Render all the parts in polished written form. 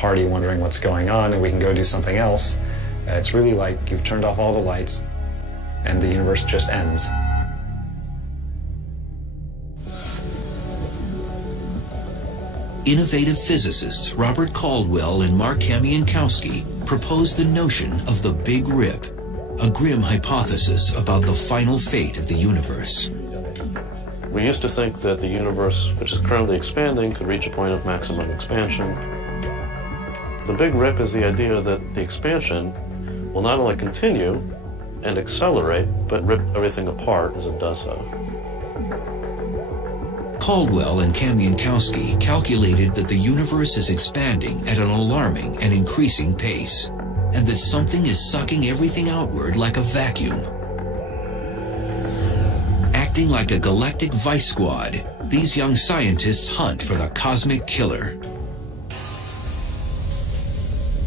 party wondering what's going on and we can go do something else. It's really like you've turned off all the lights and the universe just ends. Innovative physicists Robert Caldwell and Mark Kamiankowski proposed the notion of the Big Rip, a grim hypothesis about the final fate of the universe. We used to think that the universe, which is currently expanding, could reach a point of maximum expansion. The Big Rip is the idea that the expansion will not only continue and accelerate, but rip everything apart as it does so. Caldwell and Kamiankowski calculated that the universe is expanding at an alarming and increasing pace, and that something is sucking everything outward like a vacuum. Acting like a galactic vice squad, these young scientists hunt for the cosmic killer.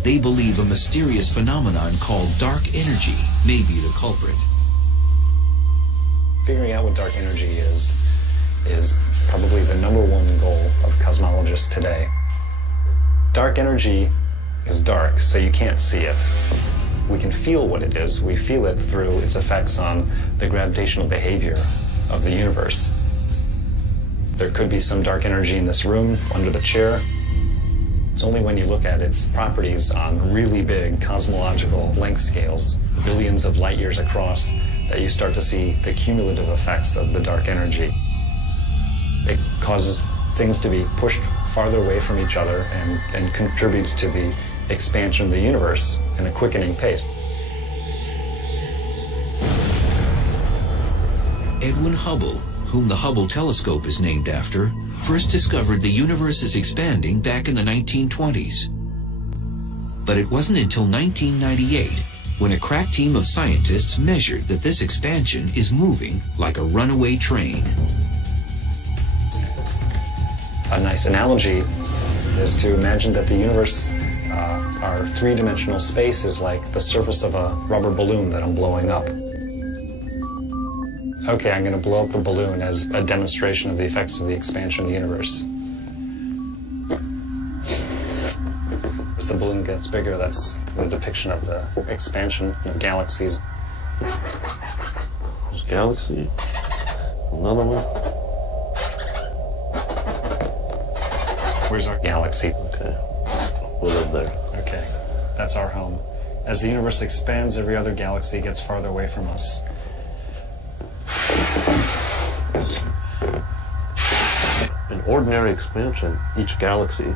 They believe a mysterious phenomenon called dark energy may be the culprit. Figuring out what dark energy is probably the #1 goal of cosmologists today. Dark energy is dark, so you can't see it. We can feel what it is. We feel it through its effects on the gravitational behavior of the universe. There could be some dark energy in this room, under the chair. It's only when you look at its properties on really big cosmological length scales, billions of light years across, that you start to see the cumulative effects of the dark energy. It causes things to be pushed farther away from each other and contributes to the expansion of the universe in a quickening pace. Edwin Hubble, whom the Hubble telescope is named after, first discovered the universe is expanding back in the 1920s. But it wasn't until 1998 when a crack team of scientists measured that this expansion is moving like a runaway train. A nice analogy is to imagine that the universe, our three-dimensional space, is like the surface of a rubber balloon that I'm blowing up. Okay, I'm going to blow up the balloon as a demonstration of the effects of the expansion of the universe. As the balloon gets bigger, that's a depiction of the expansion of galaxies. There's a galaxy. Another one. Where's our galaxy? Okay, we live there. Okay, that's our home. As the universe expands, every other galaxy gets farther away from us. In ordinary expansion, each galaxy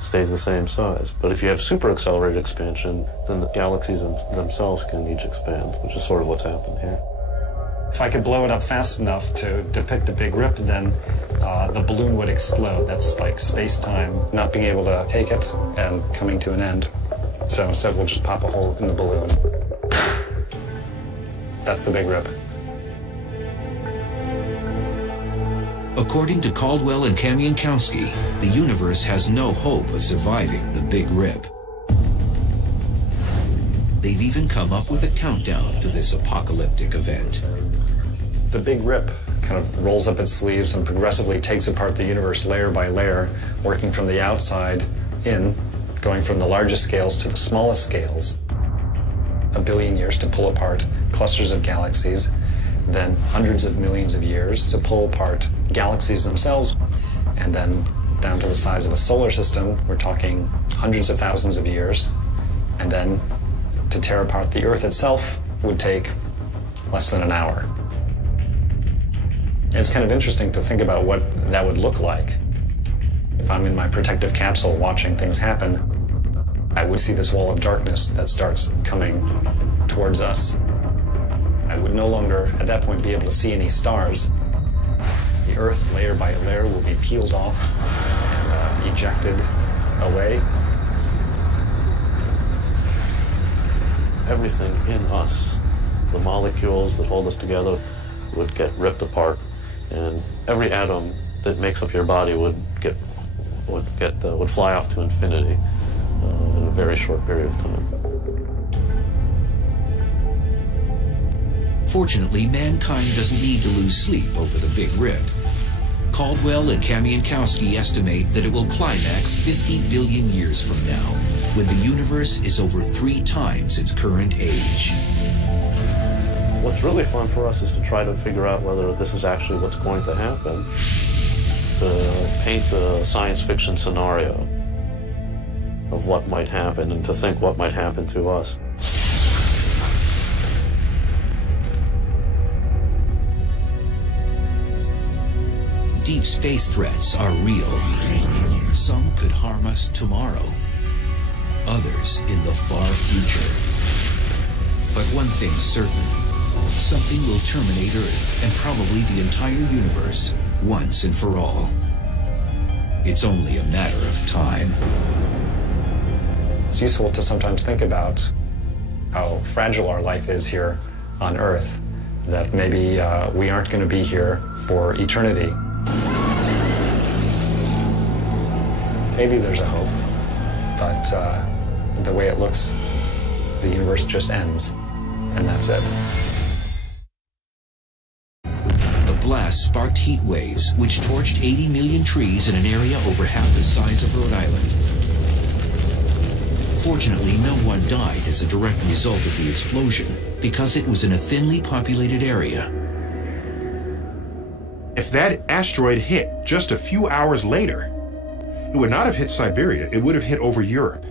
stays the same size. But if you have super accelerated expansion, then the galaxies themselves can each expand, which is sort of what's happened here. If I could blow it up fast enough to depict a big rip, then the balloon would explode. That's like space-time not being able to take it and coming to an end. So instead we'll just pop a hole in the balloon. That's the big rip. According to Caldwell and Kamiankowski, the universe has no hope of surviving the Big Rip. They've even come up with a countdown to this apocalyptic event. The Big Rip kind of rolls up its sleeves and progressively takes apart the universe layer by layer, working from the outside in, going from the largest scales to the smallest scales. 1 billion years to pull apart clusters of galaxies, then hundreds of millions of years to pull apart galaxies themselves, and then down to the size of a solar system, we're talking hundreds of thousands of years, and then to tear apart the Earth itself would take less than an hour. It's kind of interesting to think about what that would look like. If I'm in my protective capsule watching things happen, I would see this wall of darkness that starts coming towards us. I would no longer, at that point, be able to see any stars. The Earth, layer by layer, will be peeled off and ejected away. Everything in us, the molecules that hold us together, would get ripped apart, and every atom that makes up your body would fly off to infinity in a very short period of time. Fortunately, mankind doesn't need to lose sleep over the Big Rip. Caldwell and Kamiankowski estimate that it will climax 50 billion years from now, when the universe is over 3 times its current age. What's really fun for us is to try to figure out whether this is actually what's going to happen, to paint the science fiction scenario of what might happen and to think what might happen to us. Deep space threats are real. Some could harm us tomorrow, others in the far future. But one thing's certain, something will terminate Earth and probably the entire universe once and for all. It's only a matter of time. It's useful to sometimes think about how fragile our life is here on Earth, that maybe we aren't going to be here for eternity. Maybe there's a hope, but the way it looks, the universe just ends, and that's it. The blast sparked heat waves, which torched 80 million trees in an area over half the size of Rhode Island. Fortunately, no one died as a direct result of the explosion, because it was in a thinly populated area. If that asteroid hit just a few hours later, it would not have hit Siberia, it would have hit over Europe.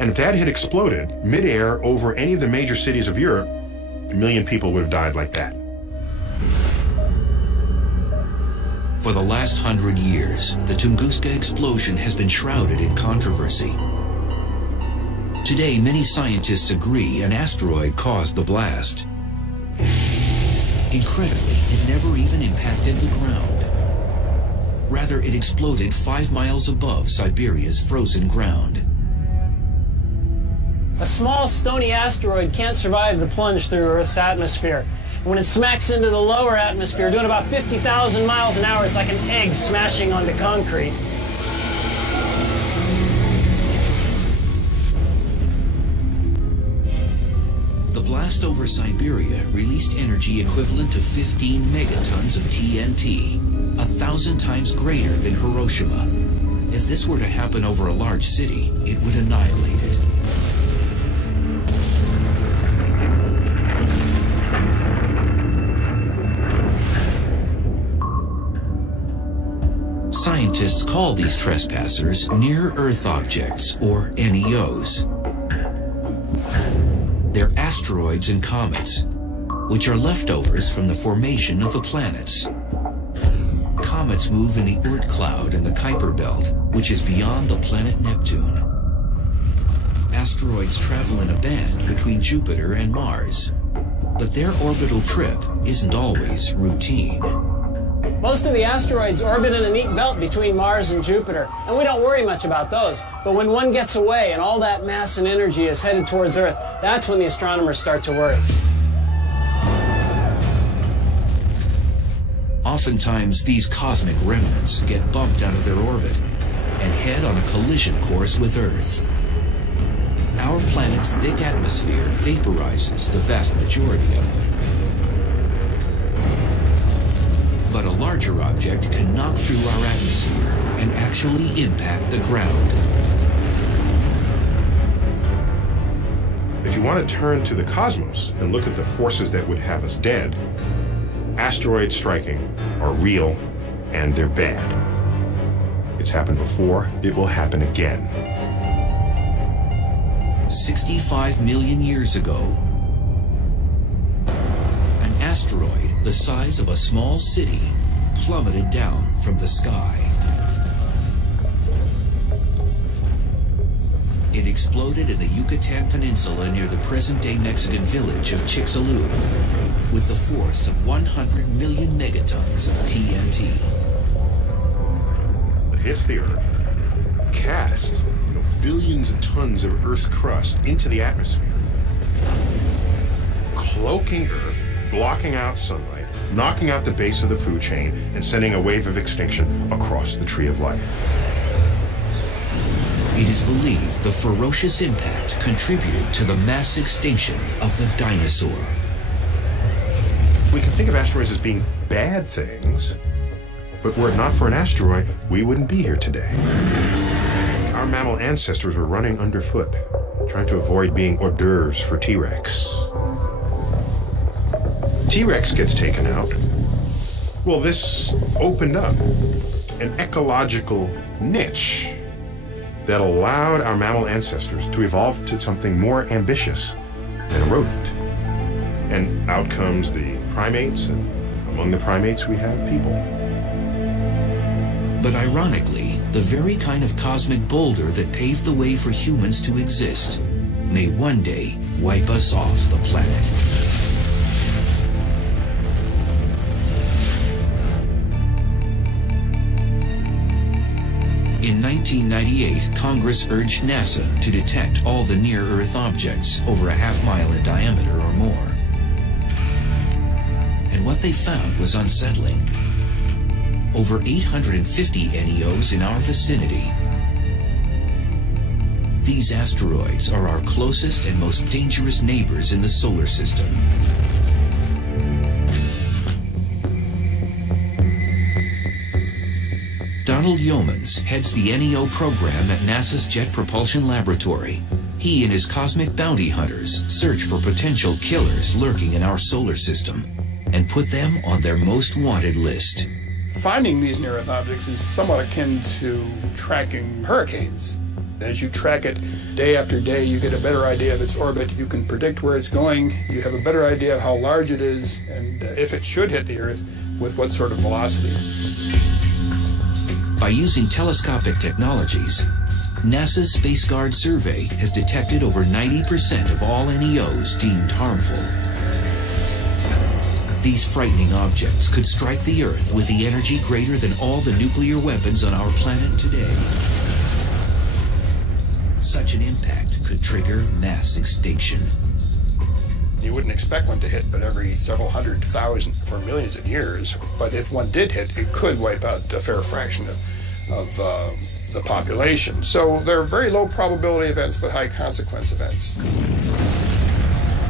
And if that had exploded midair over any of the major cities of Europe, 1 million people would have died like that. For the last 100 years, the Tunguska explosion has been shrouded in controversy. Today, many scientists agree an asteroid caused the blast. Incredibly, it never even impacted the ground. Rather, it exploded 5 miles above Siberia's frozen ground. A small stony asteroid can't survive the plunge through Earth's atmosphere. When it smacks into the lower atmosphere, doing about 50,000 miles an hour, it's like an egg smashing onto concrete. The blast over Siberia released energy equivalent to 15 megatons of TNT, 1,000 times greater than Hiroshima. If this were to happen over a large city, it would annihilate it. Scientists call these trespassers near-Earth objects, or NEOs. They're asteroids and comets, which are leftovers from the formation of the planets. Comets move in the Oort cloud and the Kuiper belt, which is beyond the planet Neptune. Asteroids travel in a band between Jupiter and Mars, but their orbital trip isn't always routine. Most of the asteroids orbit in a neat belt between Mars and Jupiter, and we don't worry much about those. But when one gets away and all that mass and energy is headed towards Earth, that's when the astronomers start to worry. Oftentimes, these cosmic remnants get bumped out of their orbit and head on a collision course with Earth. Our planet's thick atmosphere vaporizes the vast majority of them. But a larger object can knock through our atmosphere and actually impact the ground. If you want to turn to the cosmos and look at the forces that would have us dead, asteroids striking are real and they're bad. It's happened before, it will happen again. 65 million years ago, an asteroid the size of a small city plummeted down from the sky. It exploded in the Yucatan Peninsula near the present-day Mexican village of Chicxulub with the force of 100 million megatons of TNT. It hits the Earth, casts billions of tons of Earth's crust into the atmosphere, cloaking Earth, blocking out sunlight, knocking out the base of the food chain, and sending a wave of extinction across the tree of life. It is believed the ferocious impact contributed to the mass extinction of the dinosaur. We can think of asteroids as being bad things, But were it not for an asteroid, we wouldn't be here today. Our mammal ancestors were running underfoot, trying to avoid being hors d'oeuvres for T-Rex. T-Rex gets taken out. Well, this opened up an ecological niche that allowed our mammal ancestors to evolve to something more ambitious than a rodent. And out comes the primates, and among the primates we have people. But ironically, the very kind of cosmic boulder that paved the way for humans to exist may one day wipe us off the planet. In 1998, Congress urged NASA to detect all the near-Earth objects over a half-mile in diameter or more. And what they found was unsettling. Over 850 NEOs in our vicinity. These asteroids are our closest and most dangerous neighbors in the solar system. Donald Yeomans heads the NEO program at NASA's Jet Propulsion Laboratory. He and his cosmic bounty hunters search for potential killers lurking in our solar system and put them on their most wanted list. Finding these near-Earth objects is somewhat akin to tracking hurricanes. As you track it day after day, you get a better idea of its orbit. You can predict where it's going. You have a better idea of how large it is and if it should hit the Earth, with what sort of velocity. By using telescopic technologies, NASA's Space Guard survey has detected over 90% of all NEOs deemed harmful. These frightening objects could strike the Earth with the energy greater than all the nuclear weapons on our planet today. Such an impact could trigger mass extinction. You wouldn't expect one to hit but every several 100,000 or millions of years, but if one did hit, it could wipe out a fair fraction of the population. So they're very low probability events but high consequence events.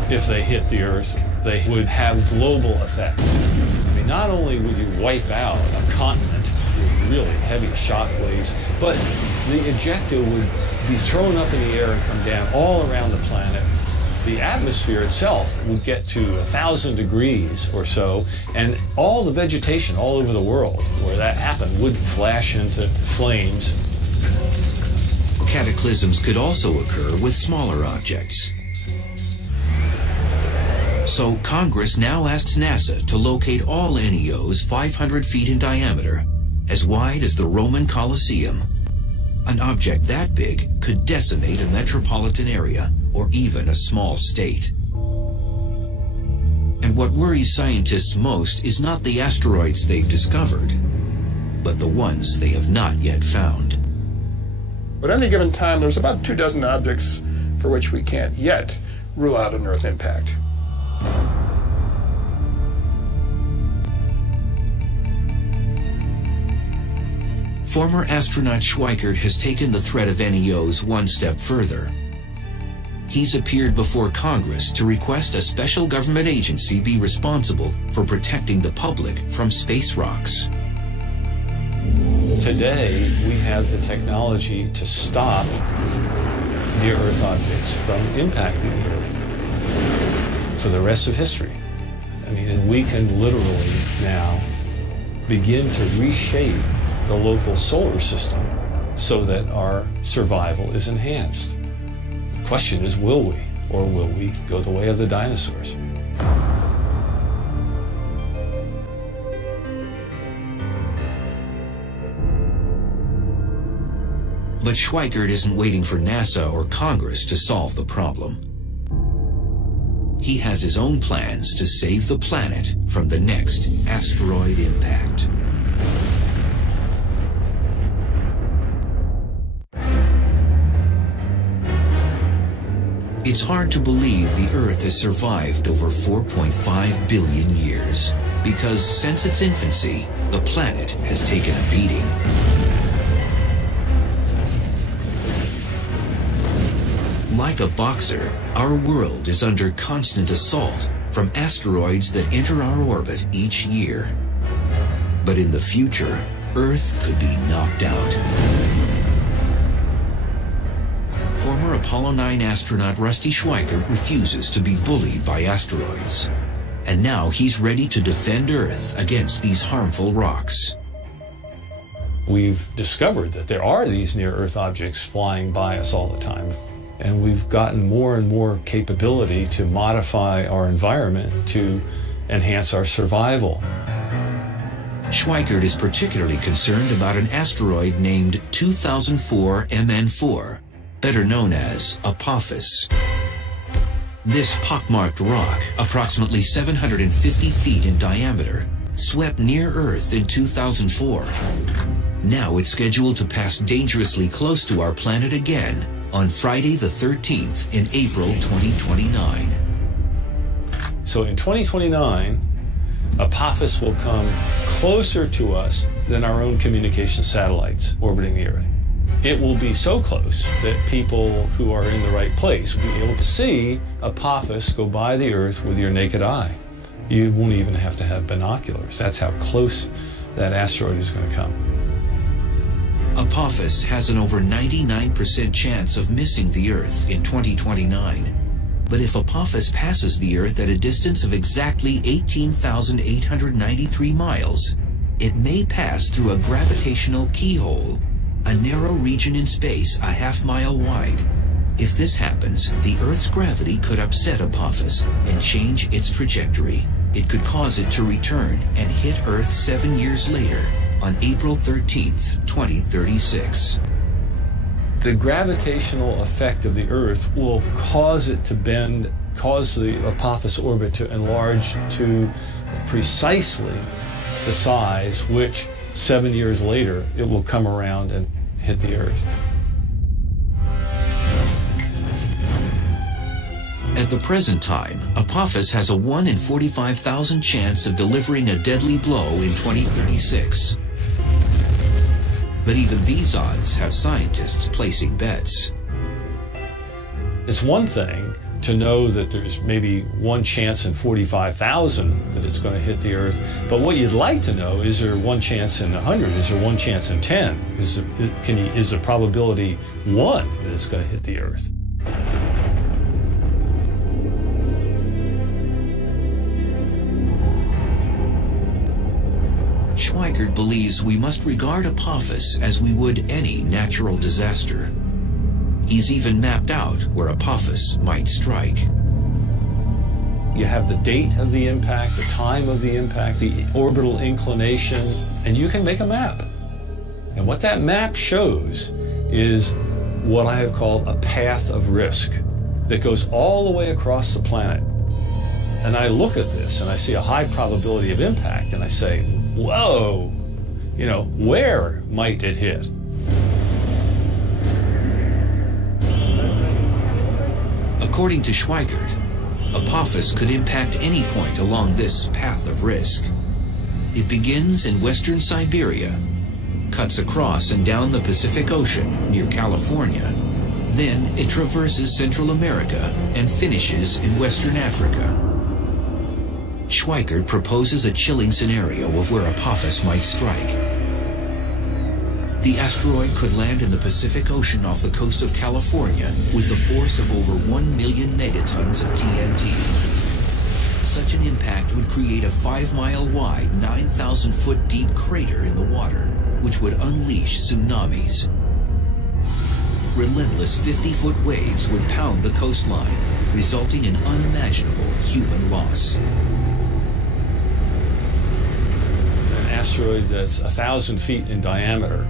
If they hit the Earth, they would have global effects. I mean, not only would you wipe out a continent with really heavy shock waves, but the ejecta would be thrown up in the air and come down all around the planet. The atmosphere itself would get to 1,000 degrees or so, and all the vegetation all over the world where that happened would flash into flames. Cataclysms could also occur with smaller objects. So Congress now asks NASA to locate all NEOs 500 feet in diameter, as wide as the Roman Colosseum. An object that big could decimate a metropolitan area or even a small state. And what worries scientists most is not the asteroids they've discovered, but the ones they have not yet found. At any given time, there's about 24 objects for which we can't yet rule out an Earth impact. Former astronaut Schweikert has taken the threat of NEOs one step further. He's appeared before Congress to request a special government agency be responsible for protecting the public from space rocks. Today, we have the technology to stop near-Earth objects from impacting the Earth for the rest of history. I mean, we can literally now begin to reshape the local solar system so that our survival is enhanced. The question is, will we? Or will we go the way of the dinosaurs? But Schweikert isn't waiting for NASA or Congress to solve the problem. He has his own plans to save the planet from the next asteroid impact. It's hard to believe the Earth has survived over 4.5 billion years, because since its infancy, the planet has taken a beating. Like a boxer, our world is under constant assault from asteroids that enter our orbit each year. But in the future, Earth could be knocked out. Former Apollo 9 astronaut Rusty Schweickart refuses to be bullied by asteroids. And now he's ready to defend Earth against these harmful rocks. We've discovered that there are these near-Earth objects flying by us all the time. And we've gotten more and more capability to modify our environment to enhance our survival. Schweickart is particularly concerned about an asteroid named 2004 MN4, better known as Apophis. This pockmarked rock, approximately 750 feet in diameter, swept near Earth in 2004. Now it's scheduled to pass dangerously close to our planet again on Friday the 13th in April 2029. So in 2029, Apophis will come closer to us than our own communication satellites orbiting the Earth. It will be so close that people who are in the right place will be able to see Apophis go by the Earth with your naked eye. You won't even have to have binoculars. That's how close that asteroid is going to come. Apophis has an over 99% chance of missing the Earth in 2029. But if Apophis passes the Earth at a distance of exactly 18,893 miles, it may pass through a gravitational keyhole, a narrow region in space a half-mile wide. If this happens, the Earth's gravity could upset Apophis and change its trajectory. It could cause it to return and hit Earth 7 years later, on April 13th, 2036. The gravitational effect of the Earth will cause it to bend, cause the Apophis orbit to enlarge to precisely the size which 7 years later it will come around and hit the Earth. At the present time, Apophis has a 1 in 45,000 chance of delivering a deadly blow in 2036. But even these odds have scientists placing bets. It's one thing to know that there's maybe 1 chance in 45,000 that it's going to hit the Earth, but what you'd like to know, is there 1 chance in 100? Is there 1 chance in 10? Is the probability 1 that it's going to hit the Earth? Schweickart believes we must regard Apophis as we would any natural disaster. He's even mapped out where Apophis might strike. You have the date of the impact, the time of the impact, the orbital inclination, and you can make a map. And what that map shows is what I have called a path of risk that goes all the way across the planet. And I look at this and I see a high probability of impact and I say, whoa, where might it hit? According to Schweickart, Apophis could impact any point along this path of risk. It begins in western Siberia, cuts across and down the Pacific Ocean near California. Then it traverses Central America and finishes in Western Africa. Schweickart proposes a chilling scenario of where Apophis might strike. The asteroid could land in the Pacific Ocean off the coast of California with a force of over 1 million megatons of TNT. Such an impact would create a 5-mile wide, 9,000-foot deep crater in the water, which would unleash tsunamis. Relentless 50-foot waves would pound the coastline, resulting in unimaginable human loss. An asteroid that's 1,000 feet in diameter,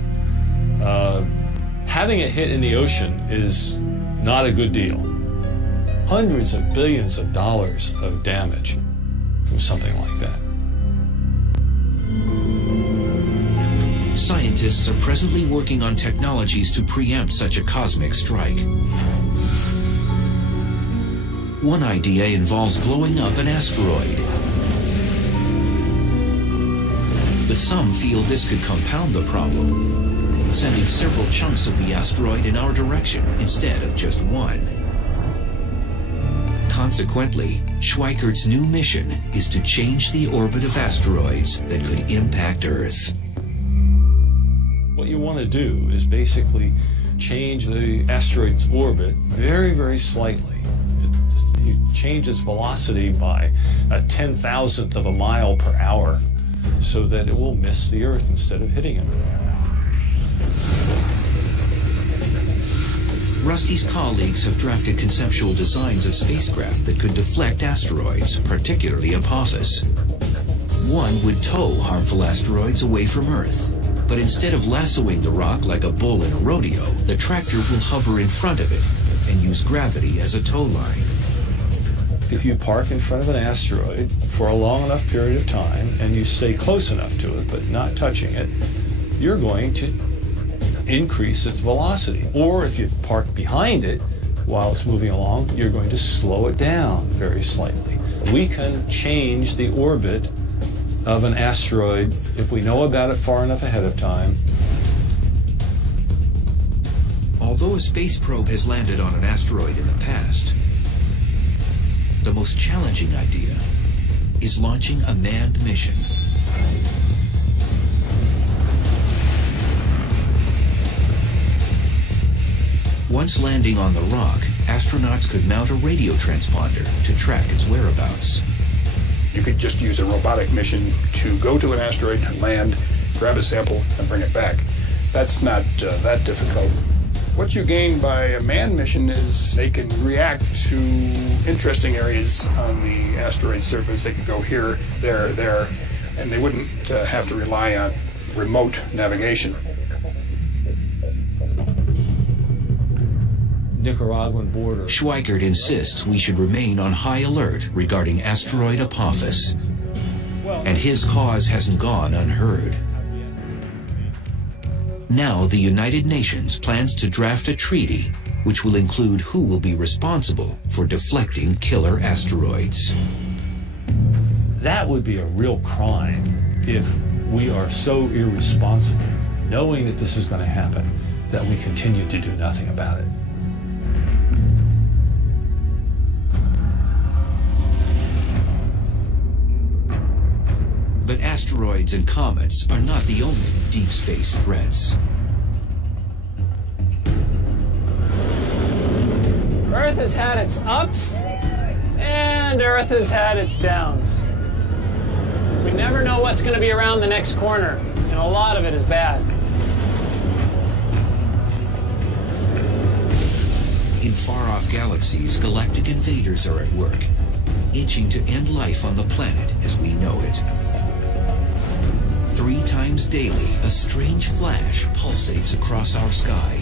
having it hit in the ocean is not a good deal. Hundreds of billions of dollars of damage from something like that. Scientists are presently working on technologies to preempt such a cosmic strike. One idea involves blowing up an asteroid. But some feel this could compound the problem, sending several chunks of the asteroid in our direction instead of just one. Consequently, Schweikert's new mission is to change the orbit of asteroids that could impact Earth. What you want to do is basically change the asteroid's orbit very, very slightly. You change its velocity by a 10,000th of a mile per hour so that it will miss the Earth instead of hitting it. Rusty's colleagues have drafted conceptual designs of spacecraft that could deflect asteroids, particularly Apophis. One would tow harmful asteroids away from Earth, but instead of lassoing the rock like a bull in a rodeo, the tractor will hover in front of it and use gravity as a tow line. If you park in front of an asteroid for a long enough period of time and you stay close enough to it but not touching it, you're going to increase its velocity. Or if you park behind it while it's moving along, you're going to slow it down very slightly. We can change the orbit of an asteroid if we know about it far enough ahead of time. Although a space probe has landed on an asteroid in the past, the most challenging idea is launching a manned mission. Once landing on the rock, astronauts could mount a radio transponder to track its whereabouts. You could just use a robotic mission to go to an asteroid, land, grab a sample, and bring it back. That's not that difficult. What you gain by a manned mission is they can react to interesting areas on the asteroid surface. They could go here, there, and they wouldn't have to rely on remote navigation. Nicaraguan border. Schweikert insists we should remain on high alert regarding asteroid Apophis, and his cause hasn't gone unheard. Now the United Nations plans to draft a treaty which will include who will be responsible for deflecting killer asteroids. That would be a real crime if we are so irresponsible, knowing that this is going to happen, that we continue to do nothing about it. But asteroids and comets are not the only deep space threats. Earth has had its ups, and Earth has had its downs. We never know what's going to be around the next corner, and a lot of it is bad. In far-off galaxies, galactic invaders are at work, itching to end life on the planet as we know it. 3 times daily, a strange flash pulsates across our sky.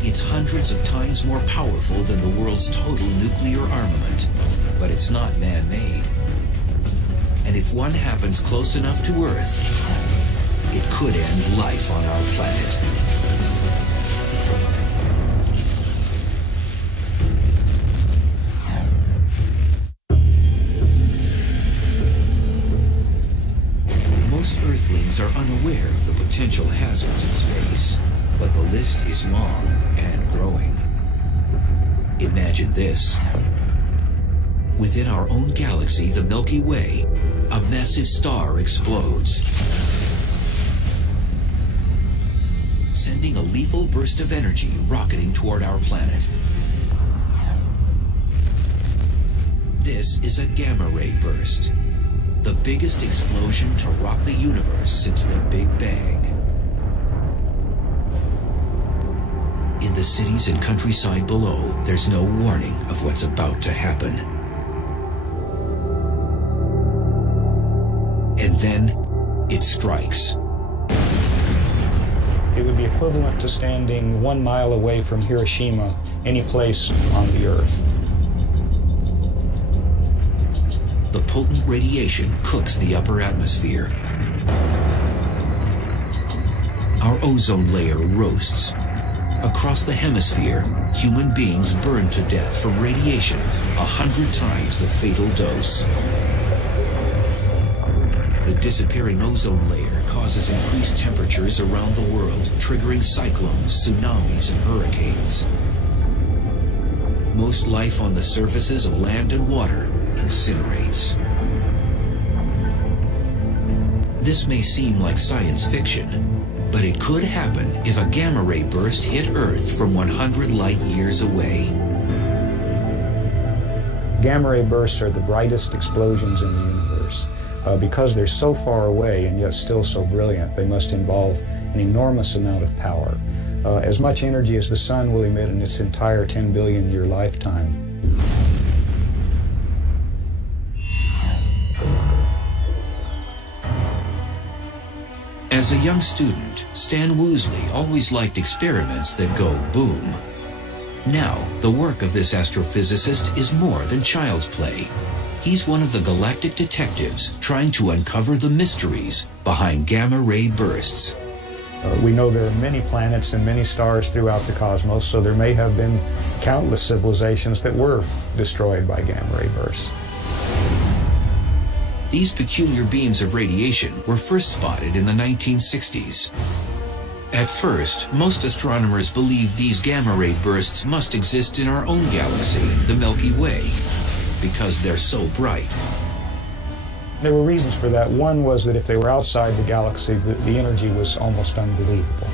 It's hundreds of times more powerful than the world's total nuclear armament, but it's not man-made. And if one happens close enough to Earth, it could end life on our planet. Most Earthlings are unaware of the potential hazards in space, but the list is long and growing. Imagine this. Within our own galaxy, the Milky Way, a massive star explodes, sending a lethal burst of energy rocketing toward our planet. This is a gamma ray burst, the biggest explosion to rock the universe since the Big Bang. In the cities and countryside below, there's no warning of what's about to happen. And then, it strikes. It would be equivalent to standing 1 mile away from Hiroshima, any place on the Earth. The potent radiation cooks the upper atmosphere. Our ozone layer roasts. Across the hemisphere, human beings burn to death from radiation 100 times the fatal dose. The disappearing ozone layer causes increased temperatures around the world, triggering cyclones, tsunamis, and hurricanes. most life on the surfaces of land and water incinerates. This may seem like science fiction, but it could happen if a gamma ray burst hit Earth from 100 light years away. Gamma ray bursts are the brightest explosions in the universe. Because they're so far away and yet still so brilliant, they must involve an enormous amount of power. As much energy as the sun will emit in its entire 10 billion year lifetime. As a young student, Stan Woosley always liked experiments that go boom. Now, the work of this astrophysicist is more than child's play. He's one of the galactic detectives trying to uncover the mysteries behind gamma ray bursts. We know there are many planets and many stars throughout the cosmos, so there may have been countless civilizations that were destroyed by gamma ray bursts. These peculiar beams of radiation were first spotted in the 1960s. At first, most astronomers believed these gamma ray bursts must exist in our own galaxy, the Milky Way, because they're so bright. There were reasons for that. One was that if they were outside the galaxy, the energy was almost unbelievable.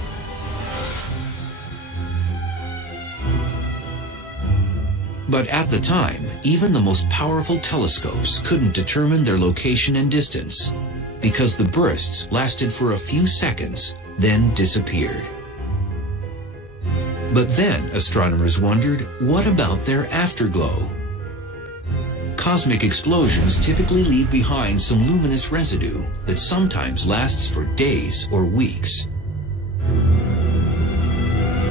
But at the time, even the most powerful telescopes couldn't determine their location and distance, because the bursts lasted for a few seconds, then disappeared. But then astronomers wondered, what about their afterglow? Cosmic explosions typically leave behind some luminous residue that sometimes lasts for days or weeks.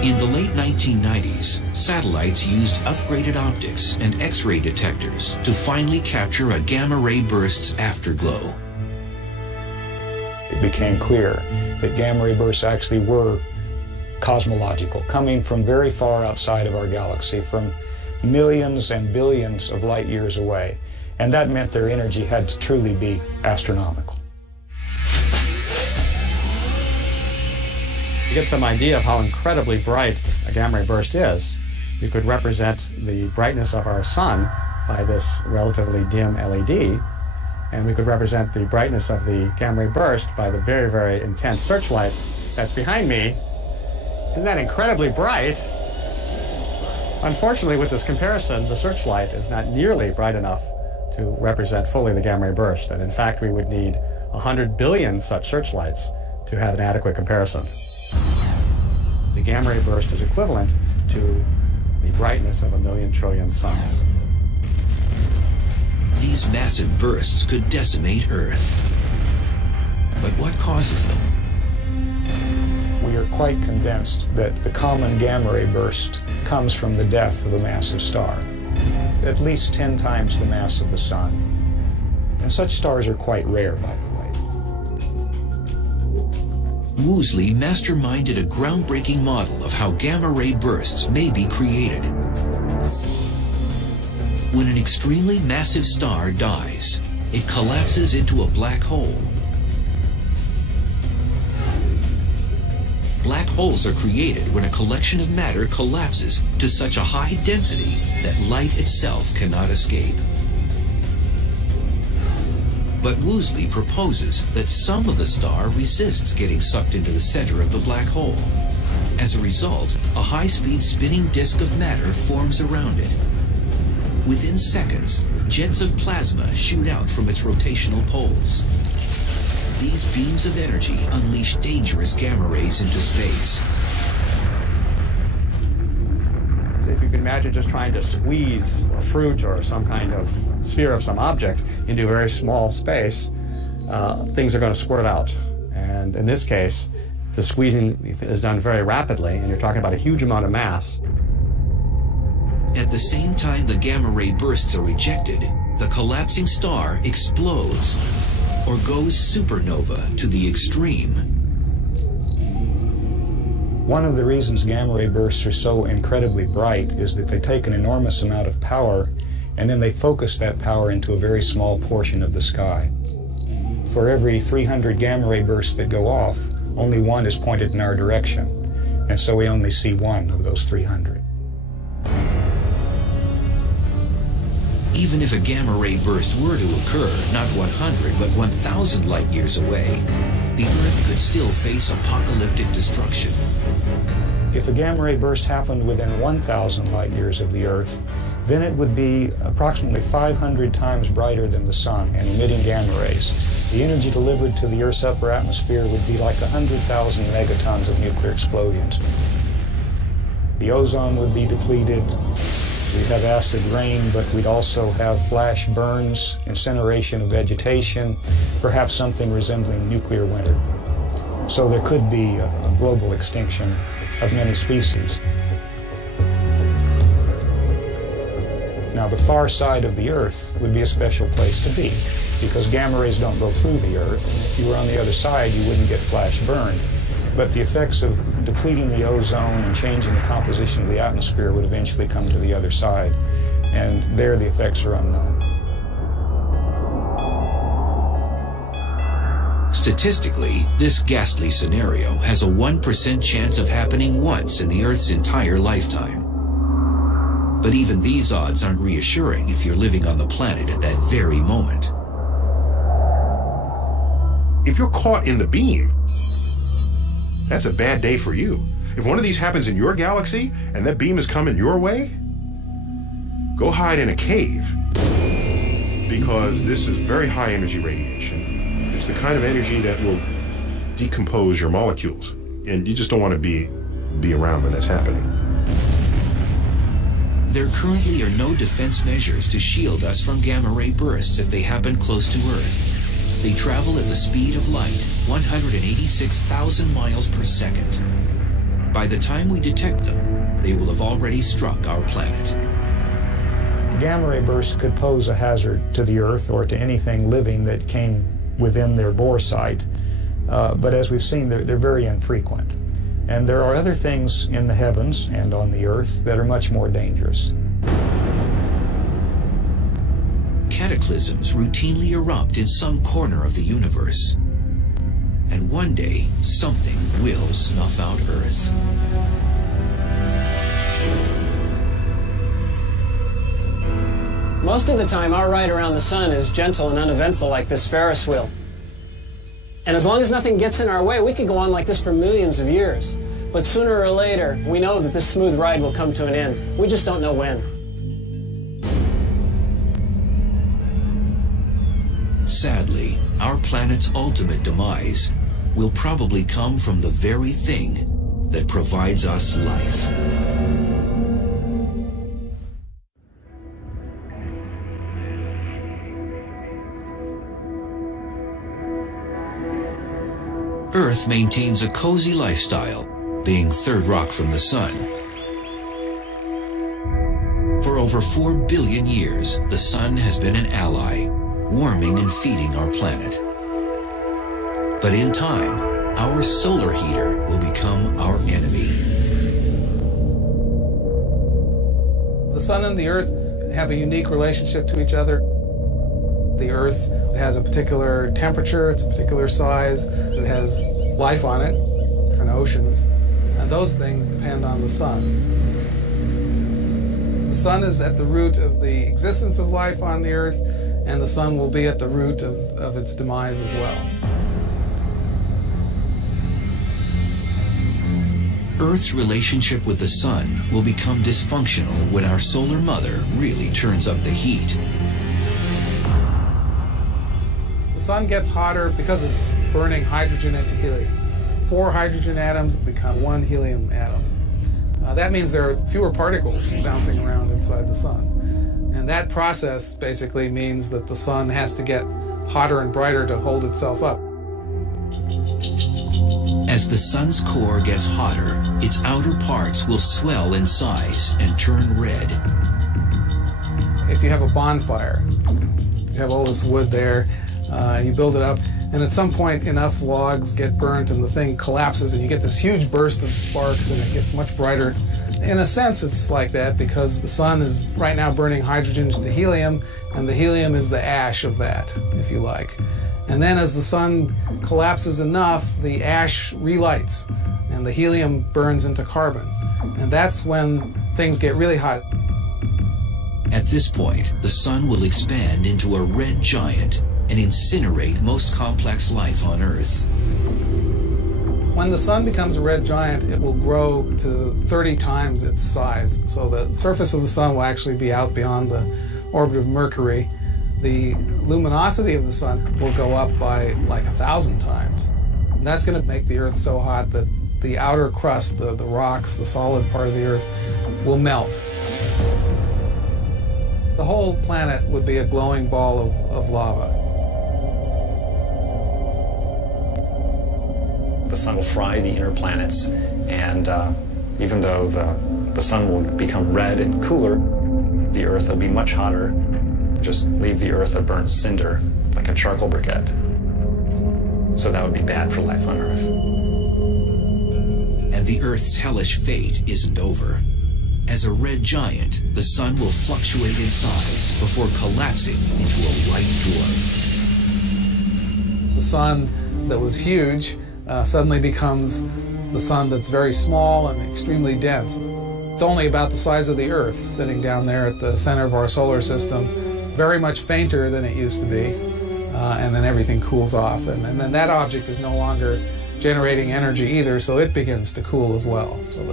In the late 1990s, satellites used upgraded optics and X-ray detectors to finally capture a gamma ray burst's afterglow. It became clear that gamma ray bursts actually were cosmological, coming from very far outside of our galaxy, from millions and billions of light years away, and that meant their energy had to truly be astronomical. To get some idea of how incredibly bright a gamma ray burst is, we could represent the brightness of our sun by this relatively dim LED, and we could represent the brightness of the gamma ray burst by the very, very intense searchlight that's behind me. Isn't that incredibly bright? Unfortunately, with this comparison, the searchlight is not nearly bright enough to represent fully the gamma ray burst, and in fact we would need 100 billion such searchlights to have an adequate comparison. The gamma ray burst is equivalent to the brightness of 1,000,000 trillion suns. These massive bursts could decimate Earth. But what causes them? We are quite convinced that the common gamma ray burst comes from the death of a massive star, at least 10 times the mass of the sun. And such stars are quite rare, by the way. Woosley masterminded a groundbreaking model of how gamma ray bursts may be created. When an extremely massive star dies, it collapses into a black hole. Black holes are created when a collection of matter collapses to such a high density that light itself cannot escape. But Woosley proposes that some of the star resists getting sucked into the center of the black hole. As a result, a high-speed spinning disk of matter forms around it. Within seconds, jets of plasma shoot out from its rotational poles. These beams of energy unleash dangerous gamma rays into space. If you can imagine just trying to squeeze a fruit or some kind of sphere of some object into a very small space, things are going to squirt out. And in this case, the squeezing is done very rapidly, and you're talking about a huge amount of mass. At the same time the gamma ray bursts are ejected, the collapsing star explodes, or goes supernova to the extreme. One of the reasons gamma ray bursts are so incredibly bright is that they take an enormous amount of power and then they focus that power into a very small portion of the sky. For every 300 gamma ray bursts that go off, only one is pointed in our direction, and so we only see one of those 300. Even if a gamma-ray burst were to occur not 100 but 1,000 light-years away, the Earth could still face apocalyptic destruction. If a gamma-ray burst happened within 1,000 light-years of the Earth, then it would be approximately 500 times brighter than the Sun and emitting gamma rays. The energy delivered to the Earth's upper atmosphere would be like 100,000 megatons of nuclear explosions. The ozone would be depleted. We'd have acid rain, but we'd also have flash burns, incineration of vegetation, perhaps something resembling nuclear winter. So there could be a global extinction of many species. Now, the far side of the Earth would be a special place to be, because gamma rays don't go through the Earth, and if you were on the other side, you wouldn't get flash burned. But the effects of depleting the ozone and changing the composition of the atmosphere would eventually come to the other side, and there the effects are unknown. Statistically, this ghastly scenario has a 1% chance of happening once in the Earth's entire lifetime. But even these odds aren't reassuring if you're living on the planet at that very moment. If you're caught in the beam, that's a bad day for you. If one of these happens in your galaxy and that beam is coming your way, go hide in a cave, because this is very high energy radiation. It's the kind of energy that will decompose your molecules, and you just don't want to be around when that's happening. There currently are no defense measures to shield us from gamma-ray bursts if they happen close to Earth. They travel at the speed of light, 186,000 miles per second. By the time we detect them, they will have already struck our planet. Gamma-ray bursts could pose a hazard to the Earth or to anything living that came within their bore site, but as we've seen, they're very infrequent. And there are other things in the heavens and on the Earth that are much more dangerous. Cataclysms routinely erupt in some corner of the universe. And one day, something will snuff out Earth. Most of the time, our ride around the sun is gentle and uneventful like this Ferris wheel. And as long as nothing gets in our way, we could go on like this for millions of years. But sooner or later, we know that this smooth ride will come to an end. We just don't know when. Sadly, our planet's ultimate demise will probably come from the very thing that provides us life. Earth maintains a cozy lifestyle, being third rock from the sun. For over 4 billion years, the sun has been an ally, warming and feeding our planet. But in time, our solar heater will become our enemy. The sun and the Earth have a unique relationship to each other. The Earth has a particular temperature, it's a particular size, it has life on it, and oceans, and those things depend on the sun. The sun is at the root of the existence of life on the Earth, and the sun will be at the root of its demise as well. Earth's relationship with the sun will become dysfunctional when our solar mother really turns up the heat. The sun gets hotter because it's burning hydrogen into helium. 4 hydrogen atoms become 1 helium atom. That means there are fewer particles bouncing around inside the sun. And that process basically means that the sun has to get hotter and brighter to hold itself up. As the sun's core gets hotter, its outer parts will swell in size and turn red. If you have a bonfire, you have all this wood there, you build it up, and at some point enough logs get burnt and the thing collapses and you get this huge burst of sparks and it gets much brighter. In a sense it's like that because the sun is right now burning hydrogen into helium, and the helium is the ash of that, if you like. And then as the sun collapses enough, the ash relights and the helium burns into carbon. And that's when things get really hot. At this point, the sun will expand into a red giant and incinerate most complex life on Earth. When the sun becomes a red giant, it will grow to 30 times its size. So the surface of the sun will actually be out beyond the orbit of Mercury. The luminosity of the sun will go up by like 1,000 times. And that's going to make the Earth so hot that the outer crust, the rocks, the solid part of the Earth, will melt. The whole planet would be a glowing ball of lava. The sun will fry the inner planets, and even though the sun will become red and cooler, the Earth will be much hotter. Just leave the Earth a burnt cinder, like a charcoal briquette. So that would be bad for life on Earth. And the Earth's hellish fate isn't over. As a red giant, the sun will fluctuate in size before collapsing into a white dwarf. The sun that was huge suddenly becomes the sun that's very small and extremely dense. It's only about the size of the Earth, sitting down there at the center of our solar system, very much fainter than it used to be, and then everything cools off. And then that object is no longer generating energy either, so it begins to cool as well. So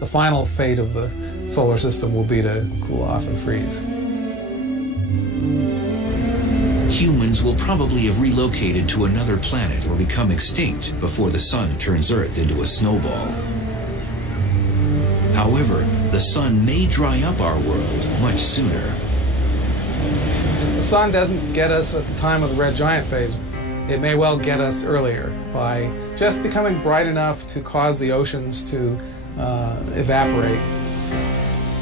the final fate of the solar system will be to cool off and freeze. Humans will probably have relocated to another planet or become extinct before the sun turns Earth into a snowball. However, the sun may dry up our world much sooner. If the sun doesn't get us at the time of the red giant phase, it may well get us earlier by just becoming bright enough to cause the oceans to evaporate.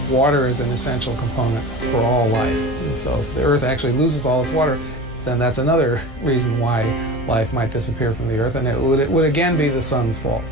Water is an essential component for all life. And so if the Earth actually loses all its water, then that's another reason why life might disappear from the Earth, and it would again be the sun's fault.